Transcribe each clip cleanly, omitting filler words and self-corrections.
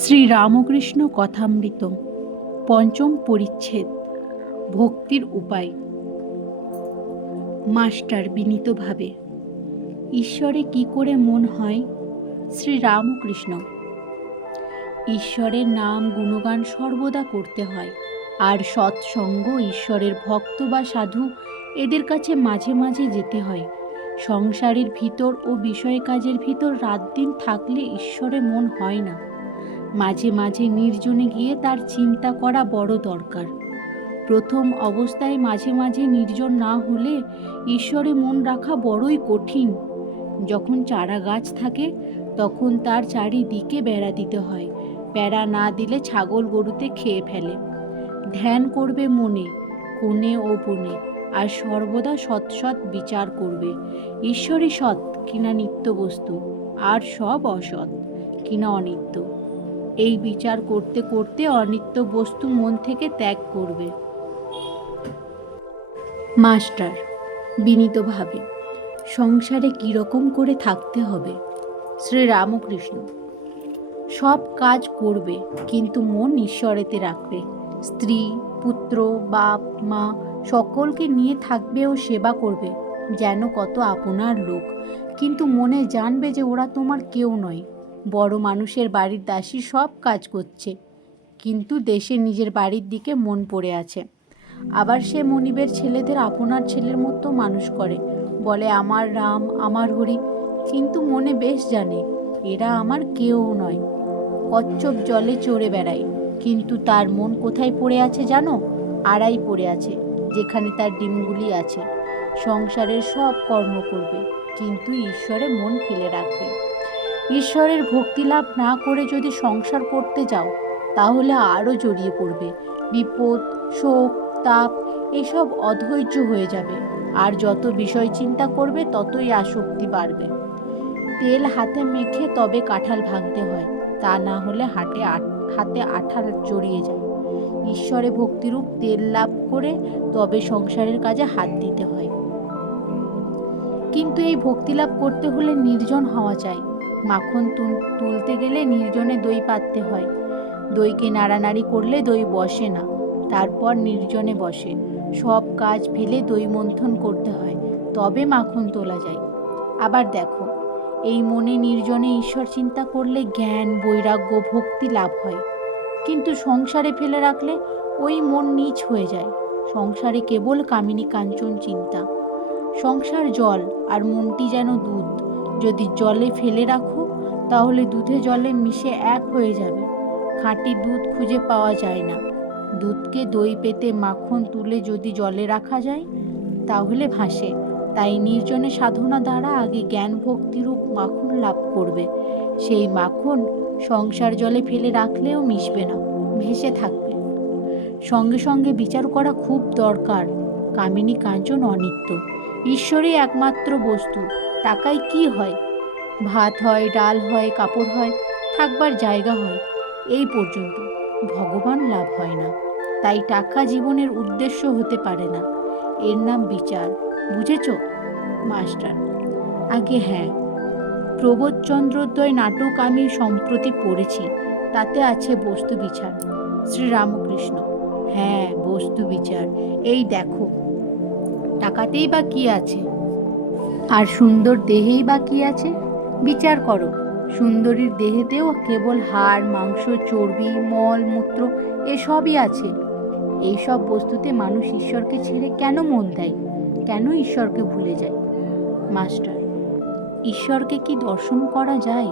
শ্রীরামকৃষ্ণ কথামৃত পঞ্চম পরিচ্ছেদ ভক্তির উপায়। মাস্টার বিনীতভাবে, ঈশ্বরে কি করে মন হয়? শ্রীরামকৃষ্ণ: ঈশ্বরের নাম গুণগান সর্বদা করতে হয়, আর সৎসঙ্গ, ঈশ্বরের ভক্ত বা সাধু এদের কাছে মাঝে মাঝে যেতে হয়। সংসারের ভিতর ও বিষয় কাজের ভিতর রাত দিন থাকলে ঈশ্বরে মন হয় না। মাঝে মাঝে নির্জনে গিয়ে তার চিন্তা করা বড় দরকার। প্রথম অবস্থায় মাঝে মাঝে নির্জন না হলে ঈশ্বরে মন রাখা বড়ই কঠিন। যখন চারা গাছ থাকে তখন তার চারিদিকে বেড়া দিতে হয়। বেড়া না দিলে ছাগল গরুতে খেয়ে ফেলে। ধ্যান করবে মনে, কোণে ও বনে, আর সর্বদা সৎ সৎ বিচার করবে। ঈশ্বরই সৎ কিনা নিত্য বস্তু, আর সব অসৎ কিনা অনিত্য। এই বিচার করতে করতে অনিত্য বস্তু মন থেকে ত্যাগ করবে। মাস্টার বিনীতভাবে, সংসারে কীরকম করে থাকতে হবে? শ্রীরামকৃষ্ণ: সব কাজ করবে, কিন্তু মন ঈশ্বরেতে রাখবে। স্ত্রী, পুত্র, বাপ, মা সকলকে নিয়ে থাকবে ও সেবা করবে যেন কত আপনার লোক, কিন্তু মনে জানবে যে ওরা তোমার কেউ নয়। বড় মানুষের বাড়ির দাসী সব কাজ করছে, কিন্তু দেশে নিজের বাড়ির দিকে মন পড়ে আছে। আবার সে মনিবের ছেলেদের আপনার ছেলের মতো মানুষ করে, বলে আমার রাম, আমার হরি, কিন্তু মনে বেশ জানে এরা আমার কেউ নয়। কচ্ছপ জলে চড়ে বেড়ায়, কিন্তু তার মন কোথায় পড়ে আছে জানো? আড়াই পড়ে আছে, যেখানে তার ডিমগুলি আছে। সংসারের সব কর্ম করবে, কিন্তু ঈশ্বরে মন ফেলে রাখবে। ঈশ্বরের ভক্তি লাভ না করে যদি সংসার করতে যাও, তাহলে আরও জড়িয়ে পড়বে। বিপদ, শোক, তাপ এসব অধৈর্য হয়ে যাবে, আর যত বিষয় চিন্তা করবে ততই আসক্তি বাড়বে। তেল হাতে মেখে তবে কাঁঠাল ভাঙতে হয়, তা না হলে হাতে আঠাল জড়িয়ে যায়। ঈশ্বরে ভক্তিরূপ তেল লাভ করে তবে সংসারের কাজে হাত দিতে হয়। কিন্তু এই ভক্তি লাভ করতে হলে নির্জন হওয়া চাই। মাখন তুলতে গেলে নির্জনে দই পাততে হয়। দইকে নাড়ানাড়ি করলে দই বসে না, তারপর নির্জনে বসে। সব কাজ ফেলে দই মন্থন করতে হয়, তবে মাখন তোলা যায়। আবার দেখো, এই মনে নির্জনে ঈশ্বর চিন্তা করলে জ্ঞান, বৈরাগ্য, ভক্তি লাভ হয়। কিন্তু সংসারে ফেলে রাখলে ওই মন নীচ হয়ে যায়। সংসারে কেবল কামিনী কাঞ্চন চিন্তা। সংসার জল, আর মনটি যেন দুধ। যদি জলে ফেলে রাখো, তাহলে দুধে জলে মিশে এক হয়ে যাবে। খাঁটি দুধ খুঁজে পাওয়া যায় না। দুধকে দই পেতে মাখন তুলে যদি জলে রাখা যায়, তাহলে ভাসে। তাই নির্জনে সাধনা দ্বারা আগে জ্ঞান ভক্তিরূপ মাখন লাভ করবে। সেই মাখন সংসার জলে ফেলে রাখলেও মিশবে না, ভেসে থাকবে। সঙ্গে সঙ্গে বিচার করা খুব দরকার। কামিনী কাঞ্চন অনিত্য, ঈশ্বরই একমাত্র বস্তু। টাকায় কি হয়? ভাত হয়, ডাল হয়, কাপড় হয়, থাকবার জায়গা হয়, এই পর্যন্ত। ভগবান লাভ হয় না। তাই টাকা জীবনের উদ্দেশ্য হতে পারে না। এর নাম বিচার। বুঝেছ? মাস্টার: আগে হ্যাঁ। প্রবোধচন্দ্রোদয় নাটক আমি সম্প্রতি পড়েছি, তাতে আছে বস্তু বিচার। শ্রীরামকৃষ্ণ: হ্যাঁ, বস্তু বিচার। এই দেখো, টাকাতেই বা কি আছে, আর সুন্দর দেহেই বা কি আছে? বিচার করো, সুন্দরীর দেহেতেও কেবল হাড়, মাংস, চর্বি, মল, মূত্র এসবই আছে। এইসব বস্তুতে মানুষ ঈশ্বরকে ছেড়ে কেন মন দেয়? কেন ঈশ্বরকে ভুলে যায়? মাস্টার: ঈশ্বরকে কি দর্শন করা যায়?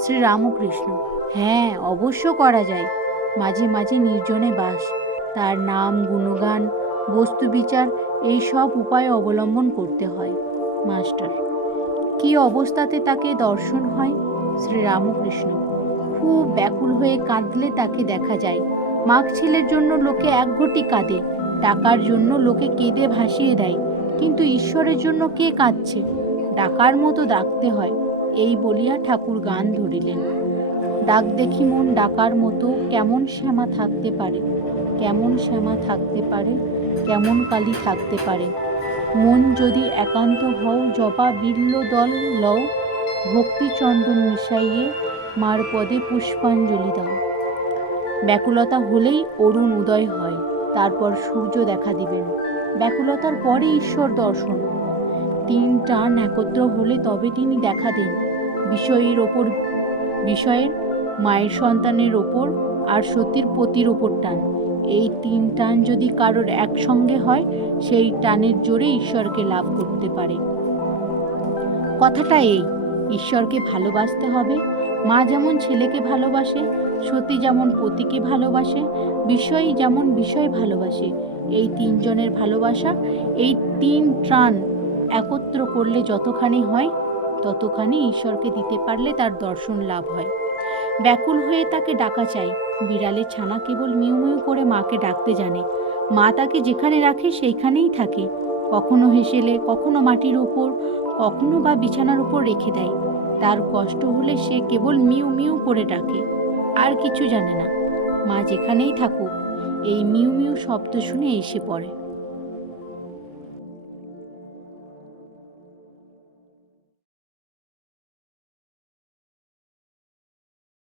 শ্রীরামকৃষ্ণ: হ্যাঁ, অবশ্য করা যায়। মাঝে মাঝে নির্জনে বাস, তার নাম, গুণগান, বস্তু বিচার এই সব উপায় অবলম্বন করতে হয়। মাস্টার: কি অবস্থাতে তাকে দর্শন হয়? শ্রীরামকৃষ্ণ: খুব ব্যাকুল হয়ে কাঁদলে তাকে দেখা যায়। মাঘ ছেলের জন্য লোকে এক ঘটি কাঁদে, টাকার জন্য লোকে কেঁদে ভাসিয়ে দেয়, কিন্তু ঈশ্বরের জন্য কে কাঁদছে? ডাকার মতো ডাকতে হয়। এই বলিয়া ঠাকুর গান ধরিলেন: ডাক দেখি মন ডাকার মতো, কেমন শ্যামা থাকতে পারে, কেমন শ্যামা থাকতে পারে, কেমন কালী থাকতে পারে। মন যদি একান্ত হও, জবা বিল্ব দল লও, ভক্তি চন্দন মিশাইয়ে, মার পদে পুষ্পাঞ্জলি দাও। ব্যাকুলতা হলেই অরুণ উদয় হয়, তারপর সূর্য দেখা দিবেন। ব্যাকুলতার পরে ঈশ্বর দর্শন। 3 টান একত্র হলে তবে তিনি দেখা দেন। বিষয়ের, মায়ের সন্তানের ওপর আর সতীর পতির ওপর টান। এই 3 টান যদি কারোর একসঙ্গে হয়, সেই টানের জোরে ঈশ্বরকে লাভ করতে পারে। কথাটা এই, ঈশ্বরকে ভালোবাসতে হবে। মা যেমন ছেলেকে ভালোবাসে, সতী যেমন পতিকে ভালোবাসে, বিষয়ী যেমন বিষয় ভালোবাসে। এই 3 জনের ভালোবাসা, এই 3 টান একত্র করলে যতখানি হয়, ততখানি ঈশ্বরকে দিতে পারলে তার দর্শন লাভ হয়। ব্যাকুল হয়ে তাকে ডাকা চাই। বিড়ালের ছানা কেবল মিউ মিউ করে মাকে ডাকতে জানে। মা তাকে যেখানে রাখে সেইখানেই থাকে। কখনো হেসেলে, কখনো মাটির ওপর, কখনো বা বিছানার উপর রেখে দেয়। তার কষ্ট হলে সে কেবল মিউ মিউ করে ডাকে, আর কিছু জানে না। মা যেখানেই থাকুক, এই মিউ মিউ শব্দ শুনে এসে পড়ে।